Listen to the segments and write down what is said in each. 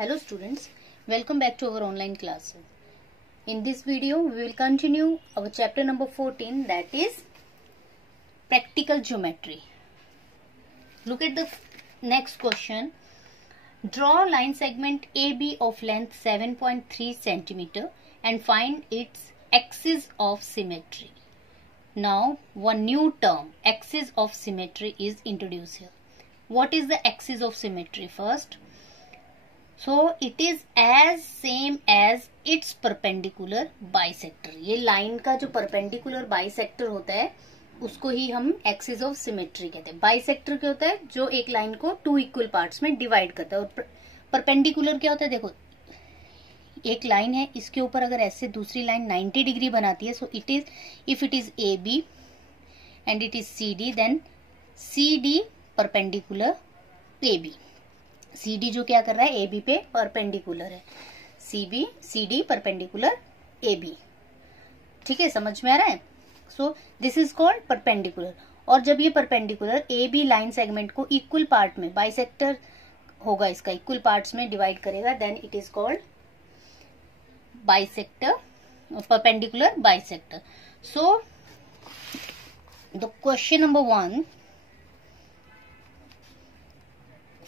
Hello students, welcome back to our online classes. In this video, we will continue our chapter number 14, that is practical geometry. Look at the next question. Draw line segment AB of length 7.3 cm and find its axis of symmetry. Now, one new term, axis of symmetry, is introduced here. What is the axis of symmetry first? So it is as same as its perpendicular bisector. ये line का जो perpendicular bisector होता है उसको ही हम axis of symmetry कहते हैं. Bisector क्या होता है? जो एक लाइन को टू इक्वल पार्ट्स में डिवाइड करता है. और perpendicular क्या होता है? देखो, एक लाइन है, इसके ऊपर अगर ऐसे दूसरी लाइन 90 डिग्री बनाती है, so it is, if it is A B and it is C D, then C D perpendicular A B. C D जो क्या कर रहा है, ए बी पे परपेंडिकुलर है. C D perpendicular A B. ठीक है, समझ में आ रहा है? So this is called perpendicular. और जब ये perpendicular A B line segment को इक्वल पार्ट में, बाइसेक्टर होगा इसका, इक्वल पार्ट्स में डिवाइड करेगा, then it is called bisector, perpendicular bisector. So the question number 1,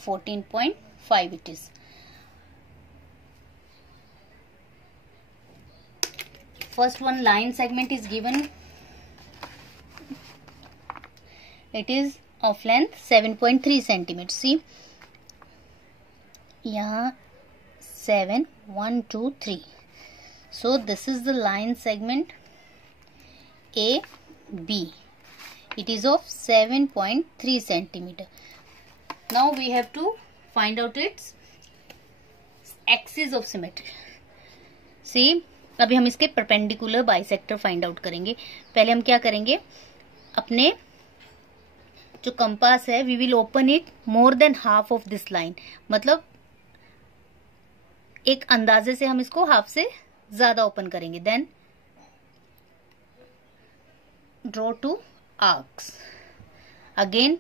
14.5 it is. First one, line segment is given. It is of length 7.3 cm. See, यहाँ 7, 1, 2, 3. So this is the line segment AB. It is of 7.3 cm. Now we have to find out its axis of symmetry. See, अभी हम इसके perpendicular bisector find out करेंगे. पहले हम क्या करेंगे, अपने जो कंपास है, we will open it more than half of this line. मतलब एक अंदाजे से हम इसको हाफ से ज्यादा ओपन करेंगे. Then draw two arcs. Again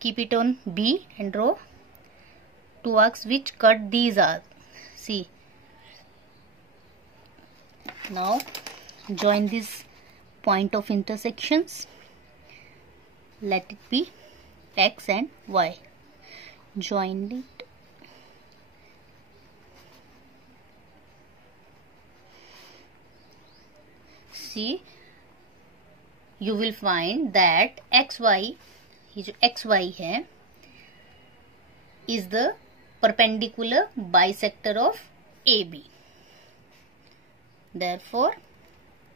keep it on B and draw two arcs which cut these are. See, now join this point of intersections. Let it be x and y. Join it. See, you will find that xy, ये जो xy है, is the perpendicular bisector of AB. Therefore,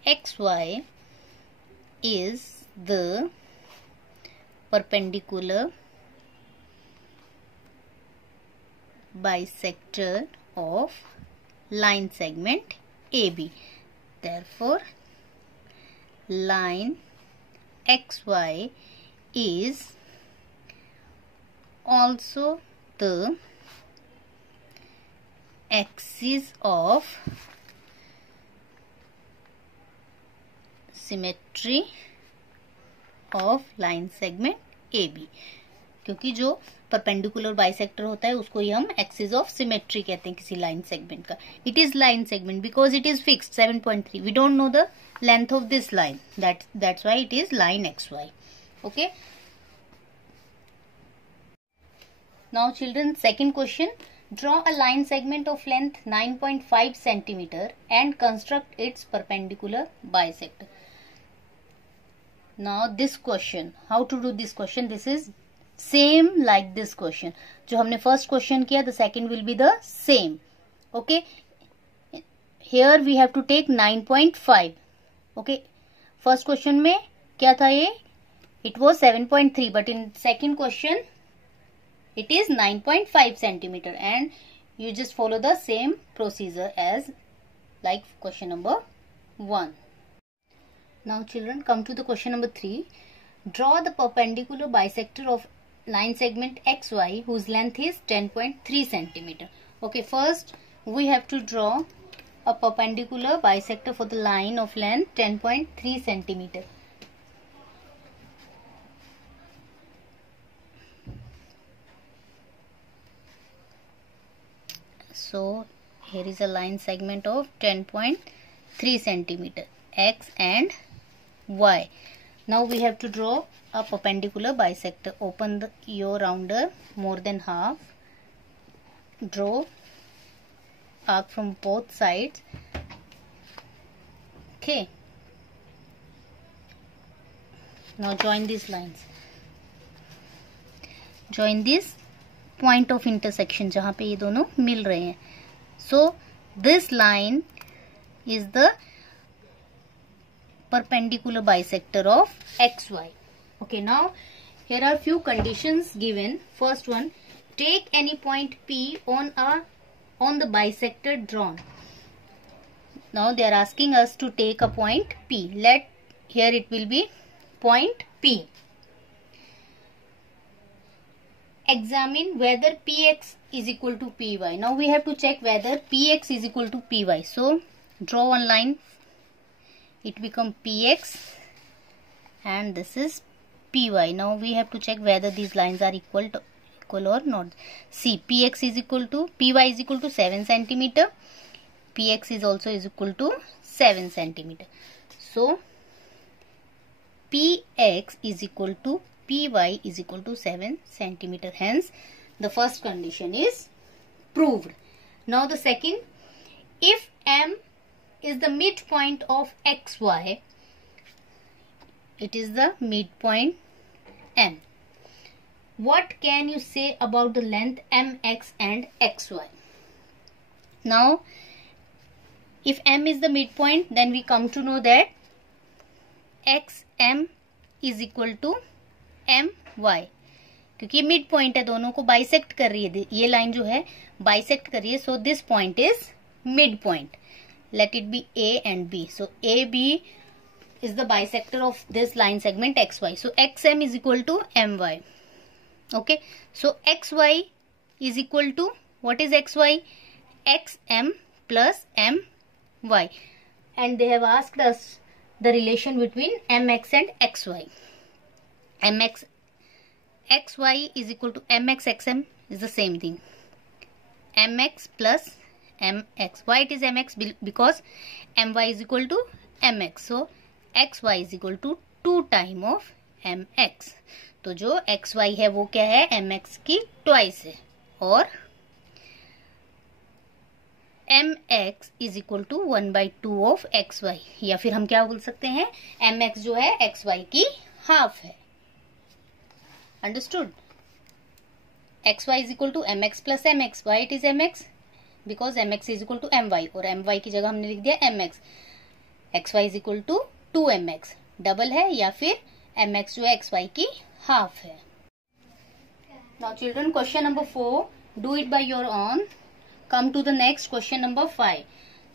xy is the perpendicular bisector of line segment AB. Therefore, line xy is also the axis of symmetry of line segment AB. क्योंकि जो perpendicular bisector होता है उसको ही हम axis of symmetry कहते हैं किसी line segment का. It is line segment because it is fixed 7.3. We don't know the length of this line, that's why it is line xy. Okay, now children, second question. Draw a line segment of length 9.5 cm and construct its perpendicular bisector. Now this question, how to do this question? This is same like this question. जो हमने first question किया, the second will be the same. Okay, here we have to take 9.5. Okay, first question में क्या था, ये it was 7.3, but in second question it is 9.5 centimetre and you just follow the same procedure as like question number 1. Now children, come to the question number 3. Draw the perpendicular bisector of line segment X Y whose length is 10.3 centimetre. Okay, first we have to draw a perpendicular bisector for the line of length 10.3 centimeter. So here is a line segment of 10.3 centimeter, x and y. Now we have to draw a perpendicular bisector. Open your rounder more than half. Draw arc from both sides. Okay. Now join these lines. Join this point of intersection जहाँ पे ये दोनों मिल रहे हैं. So this line is the perpendicular bisector of XY. Okay, now here are few conditions given. First one, take any point P on the bisector drawn. Now they are asking us to take a point P. Here it will be point P. Examine whether PX is equal to PY. Now we have to check whether PX is equal to PY. So draw one line. It becomes PX and this is PY. Now we have to check whether these lines are equal or not. See, PX is equal to PY is equal to 7 centimeter. PX is also equal to 7 centimeter. So PX is equal to PY is equal to 7 centimeter. Hence the first condition is proved. Now the second, if M is the midpoint of XY, it is the midpoint M. What can you say about the length MX and XY? Now if M is the midpoint, then we come to know that XM is equal to MY, क्योंकि mid point है, दोनों को bisect कर रही है, ये line जो है बाइसेक्ट कर रही है. So this point is mid point. Let it be A and B. So AB is the bisector of this line segment XY. So XM is equal to MY. Okay. So XY is equal to, what is XY? XM plus MY. And they have asked us the relation between MX and XY. MX XY is equal to MX XM is the same thing. MX plus MX. Why it is MX? Because MY is equal to MX. So XY is equal to 2 times of MX. तो जो XY है वो क्या है? MX की twice है. और MX is equal to 1/2 of XY. या फिर हम क्या बोल सकते हैं? MX जो है XY की हाफ है. Understood? XY is equal to MX plus MX. Why it is MX? Because MX is equal to MY. और MY की जगह हमने लिख दिया MX. XY is equal to 2MX. Double है या फिर MX जो है XY की हाफ है. Now children, question number 4. Do it by your own. Come to the next question number 5.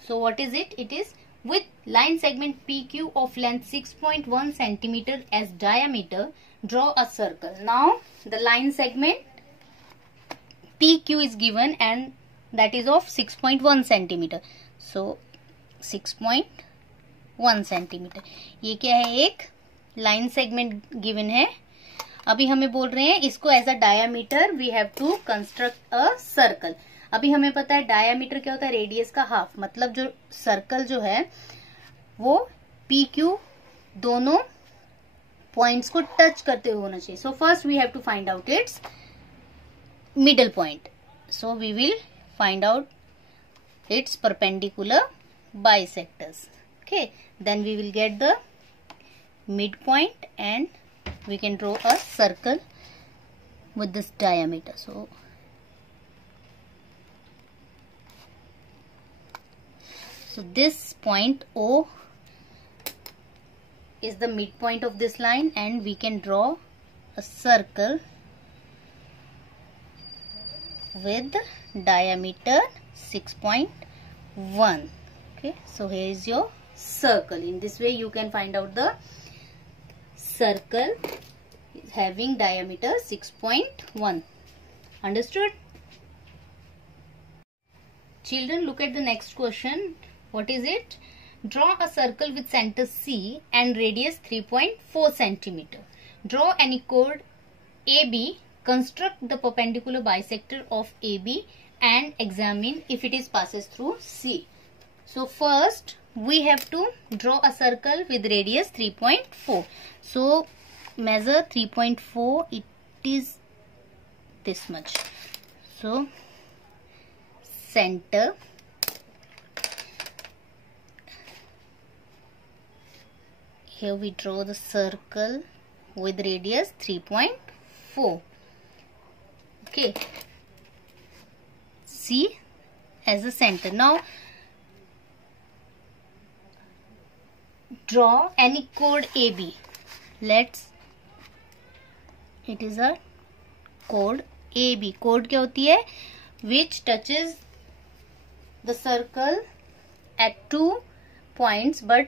So what is it? It is with line segment PQ of length 6.1 centimeter as diameter, draw a circle. Now the line segment PQ is given and that is of 6.1 centimeter. So 6.1 centimeter. ये क्या है? एक line segment given है. अभी हमें बोल रहे हैं इसको as a diameter we have to construct a circle. अभी हमें पता है डायामीटर क्या होता है? रेडियस का हाफ. मतलब जो सर्कल जो है वो पी क्यू दोनों पॉइंट्स को टच करते हुए होना चाहिए. So first we have to find out its middle point. So we will find out its perpendicular bisectors. Okay, then we will get the midpoint and we can draw a circle with this diameter. So this point O is the midpoint of this line and we can draw a circle with diameter 6.1. Okay, so here is your circle. In this way you can find out the circle having diameter 6.1. Understood? Children, look at the next question. What is it? Draw a circle with center C and radius 3.4 centimeter. Draw any chord AB. Construct the perpendicular bisector of AB and examine if it is passes through C. So first we have to draw a circle with radius 3.4. So measure 3.4, it is this much. So center, here we draw the circle with radius 3.4. Okay, C as a center. Now draw any chord AB. It is a chord AB. Chord क्या होती है? Which touches the circle at 2 points but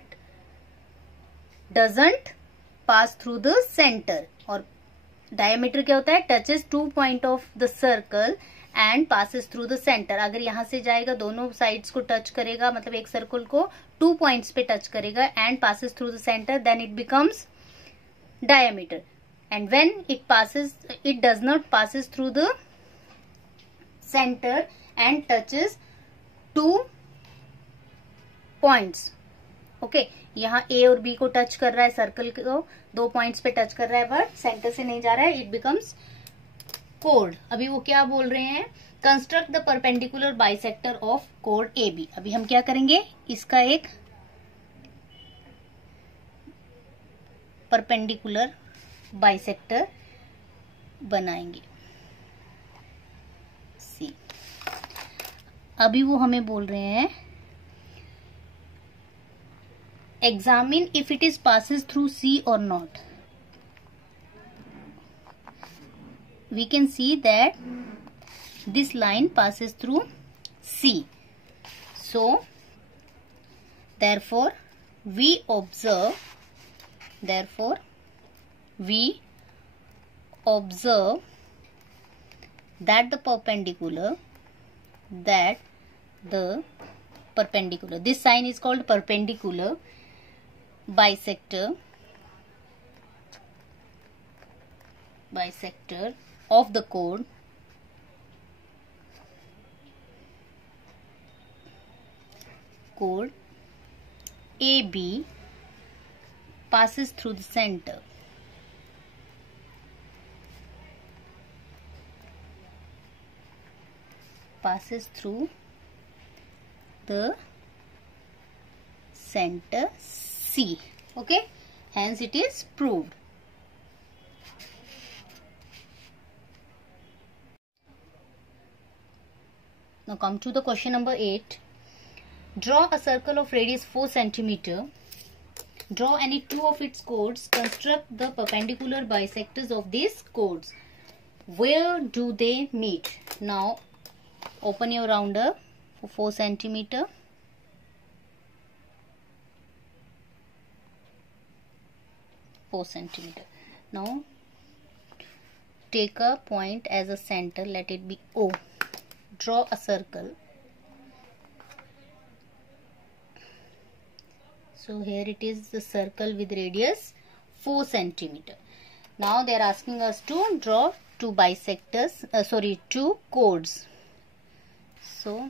doesn't pass through the center. और diameter क्या होता है? Touches 2 points of the circle and passes through the center. अगर यहाँ से जाएगा, दोनों sides को touch करेगा, मतलब एक circle को 2 points पे touch करेगा and passes through the center, then it becomes diameter. And when it does not passes through the center and touches 2 points. Okay, यहाँ A और B को टच कर रहा है, सर्कल को 2 पॉइंट्स पे टच कर रहा है, बट सेंटर से नहीं जा रहा है. इट बिकम्स कोड. अभी वो क्या बोल रहे हैं? Construct the perpendicular bisector of कोड ए बी. अभी हम क्या करेंगे? इसका एक परपेंडिकुलर बाइसेक्टर बनाएंगे. सी. अभी वो हमें बोल रहे हैं examine if it is passes through C or not. We can see that this line passes through C. So therefore we observe that the perpendicular, this sign is called perpendicular bisector of the chord AB passes through the center. Passes through the center C. Okay, hence it is proved. Now come to the question number 8. Draw a circle of radius 4 cm. Draw any two of its chords. Construct the perpendicular bisectors of these chords. Where do they meet? Now open your rounder for 4 cm. Now take a point as a center, let it be O. Draw a circle. So here it is the circle with radius 4 cm. Now they are asking us to draw two bisectors, two chords. So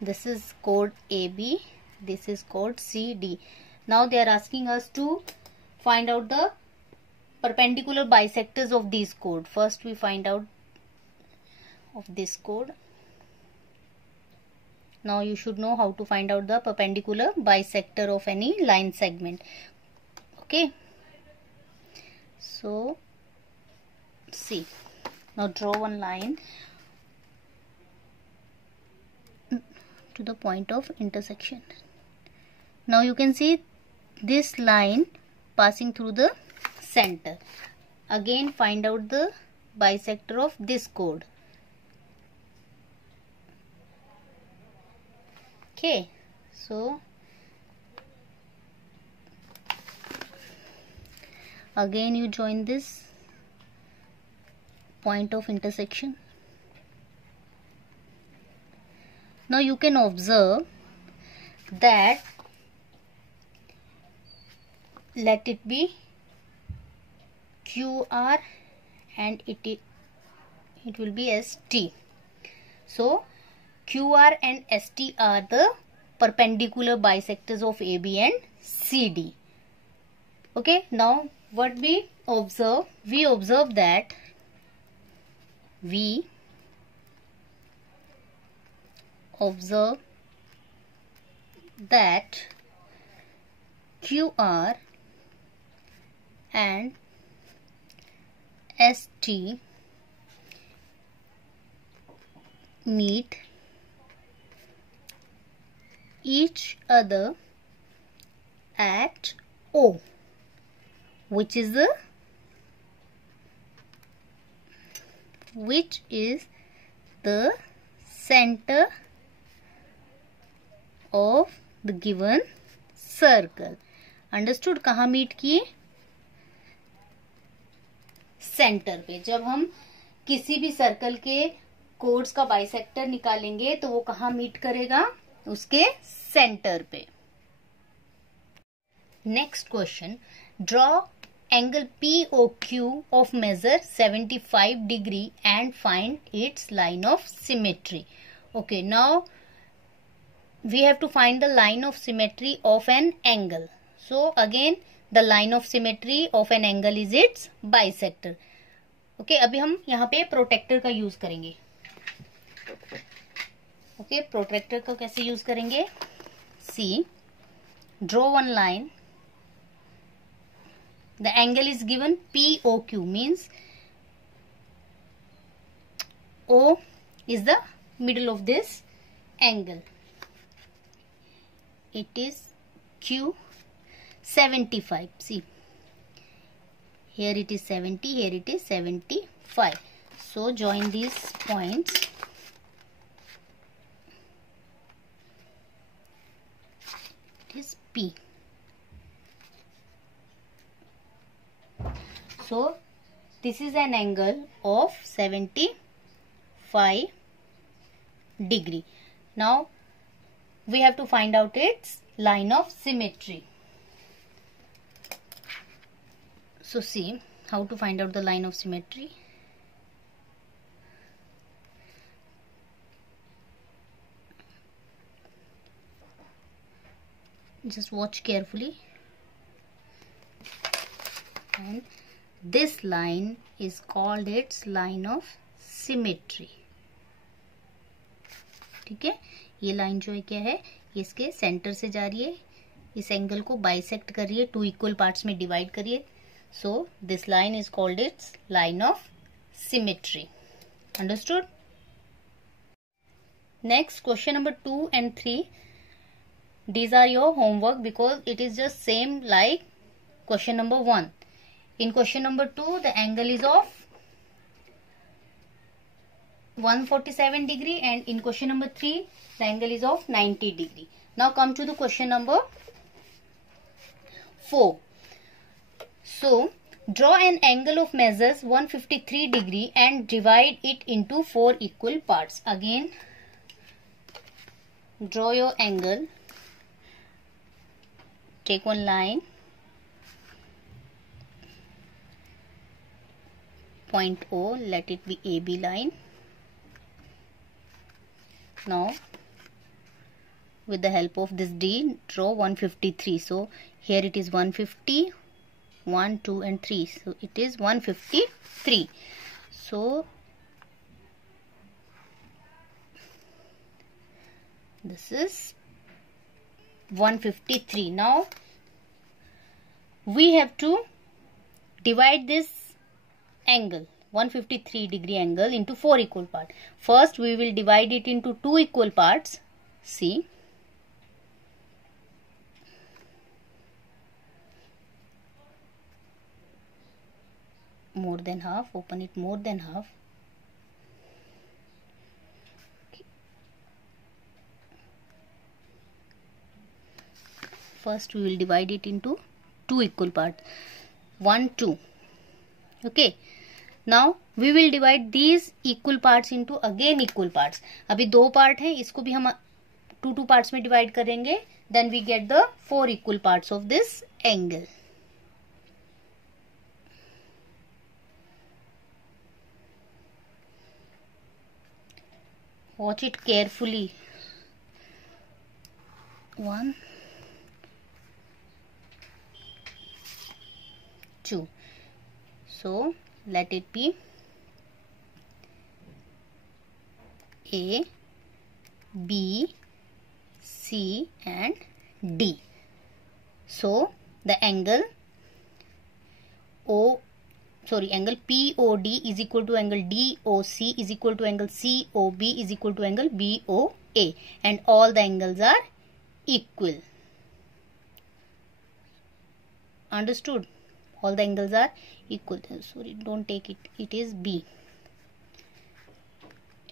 this is chord AB, this is chord CD. Now they are asking us to find out the perpendicular bisectors of these chords. First we find out of this chord. Now you should know how to find out the perpendicular bisector of any line segment. Okay. So see. Now draw one line to the point of intersection. Now you can see this line passing through the center. Again find out the bisector of this chord. Okay, so again you join this point of intersection. Now you can observe that, let it be QR and it will be as T. So QR and ST are the perpendicular bisectors of AB and CD. Okay, now what we observe? We observe that QR and ST meet each other at O, which is the center of the given circle. Understood? कहाँ meet किए? Centre पे. जब हम किसी भी circle के codes का bisector निकालेंगे तो वो कहाँ मीट करेगा? उसके सेंटर पे. Next question, draw angle POQ of measure 75 degree and find its line of symmetry. Okay, now we have to find the line of symmetry of an angle. So again the line of symmetry of an angle is its bisector. Okay, अभी हम यहाँ पे protector का use करेंगे. Okay, protector का कैसे use करेंगे? See, draw one line. The angle is given POQ, means O is the middle of this angle. It is Q 75. See, here it is 70, here it is 75. So join these points. It is P. So this is an angle of 75 degree. Now we have to find out its line of symmetry. So see how to find out the line of symmetry. Just watch carefully. And this line is called its line of symmetry. ठीक है, ये line जो है क्या है? इसके centre से जा रही है, इस एंगल को बाइसेक्ट कर रही है, 2 इक्वल पार्ट्स में डिवाइड करिए. So this line is called its line of symmetry. Understood? Next question number 2 and 3. These are your homework because it is just same like question number 1. In question number 2, the angle is of 147 degree, and in question number 3, the angle is of 90 degree. Now come to the question number 4. So draw an angle of measures 153 degree and divide it into 4 equal parts. Again, draw your angle. Take one line. Point O, let it be AB line. Now with the help of this D, draw 153. So here it is 150, 1, 2 and 3. So it is 153. So this is 153. Now we have to divide this angle 153 degree angle into 4 equal parts. First we will divide it into 2 equal parts. See, more than half, open it more than half. Okay. First we will divide it into 2 equal parts. 1, 2. Okay. Now we will divide these equal parts into again equal parts. अभी 2 part है, इसको भी हम 2 parts में divide करेंगे. Then we get the 4 equal parts of this angle. watch it carefully. 1, 2. So let it be A, B, C and D. So the angle angle POD is equal to angle DOC is equal to angle COB is equal to angle BOA, and all the angles are equal. Understood? All the angles are equal. Sorry, don't take it. It is B.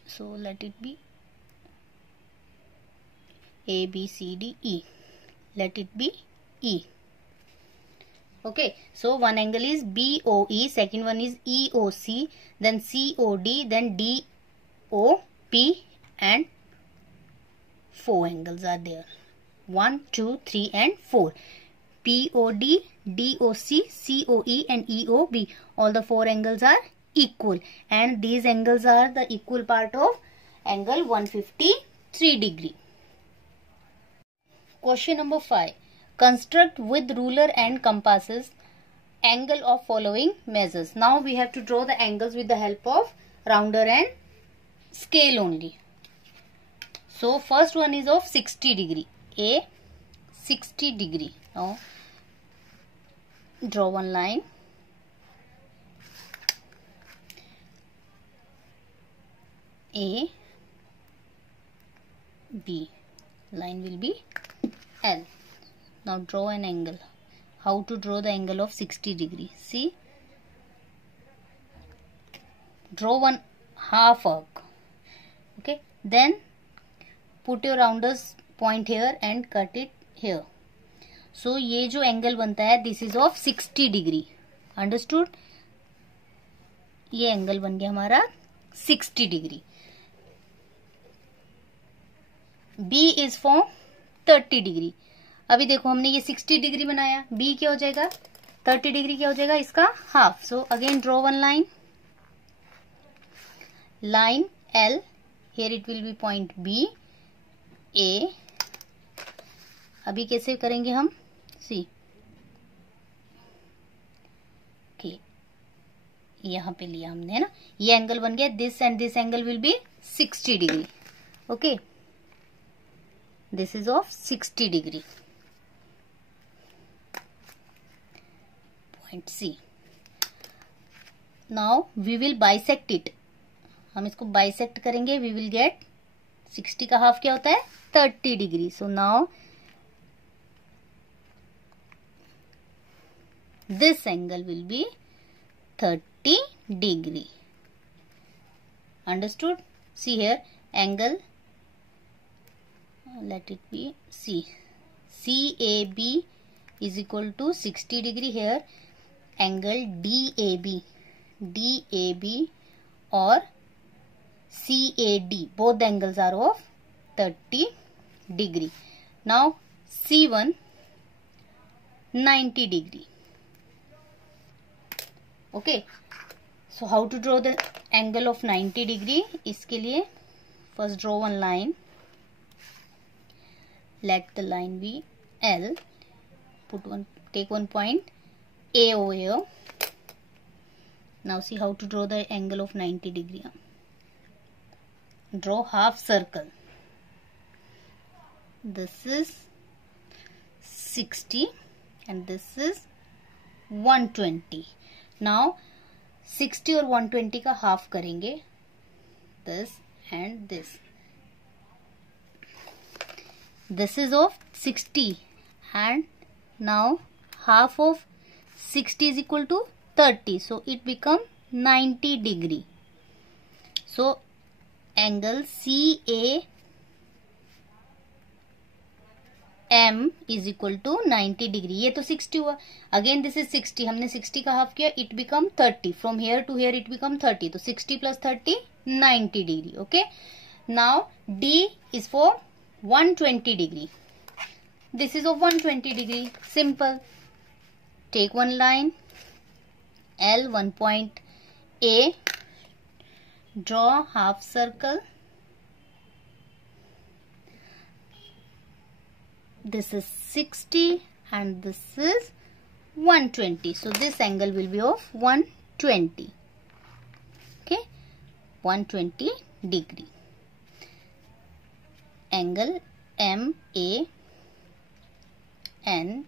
So let it be A, B, C, D, E. Let it be E. Okay. So one angle is BOE, second one is EOC, then COD, then DOP, and 4 angles are there. 1, 2, 3 and 4. POD, DOC, COE and EOB. All the 4 angles are equal, and these angles are the equal part of angle 153 degree. Question number 5. Construct with ruler and compasses angle of following measures. Now we have to draw the angles with the help of rounder and scale only. So first one is of 60 degree. A 60 degree. Now draw one line. A, B. Line will be L. Now draw an angle. How to draw the angle of 60 degree? See, draw one half arc. Okay, then put your rounders point here and cut it here. So ये जो angle बनता है, this is of 60 degree. Understood? ये angle बन गया हमारा 60 degree. B is for 30 degree. अभी देखो हमने ये 60 डिग्री बनाया, B क्या हो जाएगा 30 डिग्री, क्या हो जाएगा इसका half. So again draw one line, line L. Here it will be point B, A. अभी कैसे करेंगे हम, सी ओके, यहाँ पे लिया हमने है ना, ये एंगल बन गया. This and this angle will be 60 degree. Okay, this is of 60 degree. Point C. Now we will bisect it. हम इसको bisect करेंगे. We will get 60 का हाफ क्या होता है 30 degree. So now this angle will be 30 degree. Understood? See here, angle, let it be C. CAB is equal to 60 degree. Here angle DAB or CAD, both the angles are of 30 degree. Now C1 90 degree. Okay, so how to draw the angle of 90 degree? इसके लिए first draw one line. Let the line be L. Take one point A over here. Now see how to draw the angle of 90 degree. Draw half circle. This is 60 and this is 120. Now 60 और 120 का half करेंगे. This and this. This is of 60 and now half of 60 is equal to 30. So it becomes 90 degree. So angle CAM is equal to 90 degree. ये तो 60 हुआ. Again this is 60. हमने 60 का half किया. It become 30. From here to here it become 30. तो 60 plus 30 90 degree. Okay. Now D is for 120 degree. This is of 120 degree. Simple. Take one line L, one point A. Draw half circle. this is 60 and this is 120. So this angle will be of 120. Okay, 120 degree. Angle MAN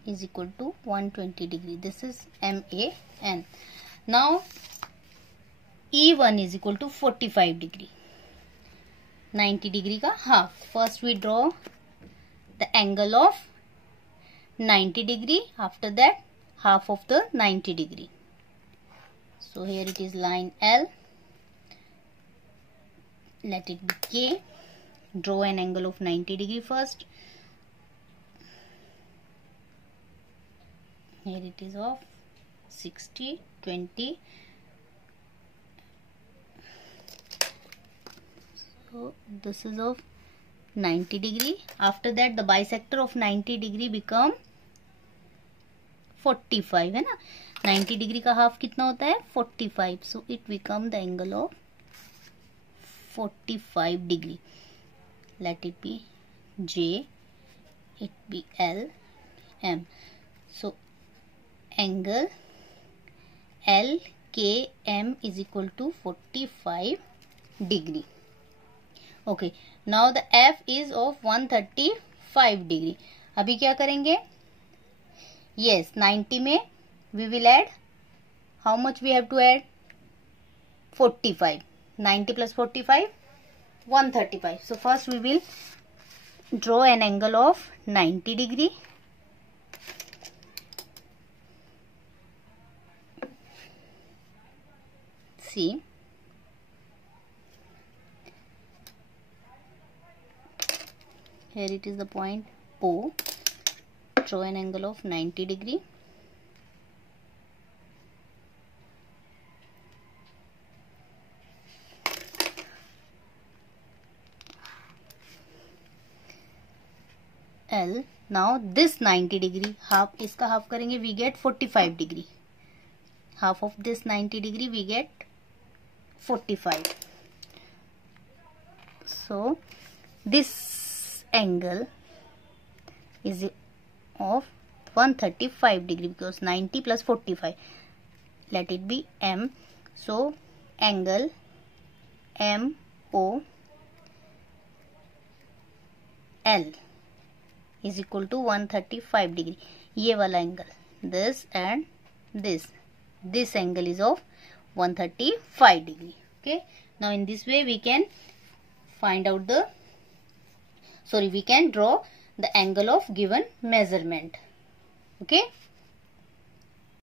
is equal to 120 degree. This is MAN. Now E1 is equal to 45 degree. 90 degree का half. First we draw the angle of 90 degree. After that half of the 90 degree. So here it is line L. Let it be K. Draw an angle of 90 degree first. Here it is of 60, 20. So this is of 90 degree. After that the bisector of 90 degree become 45 है ना. 90 degree का half कितना होता है 45. So it become the angle of 45 degree. Let it be J, it be L, M. So angle LKM is equal to 45 degree. Okay, now the F is of 135 degree. अभी क्या करेंगे? Yes, 90 में we will add. How much we have to add? 45. 90 plus 45, 135. So first we will draw an angle of 90 degree. See, here it is the point O. Draw an angle of 90 degree. L. Now this 90 degree half, इसका half करेंगे we get 45 degree. Half of this 90 degree we get 45. So this angle is of 135 degree because 90 plus 45. Let it be M. So angle MOL is equal to 135 degree. ये वाला angle, this and this angle is of 135 degree. Okay, now in this way we can find out the, we can draw the angle of given measurement. Okay.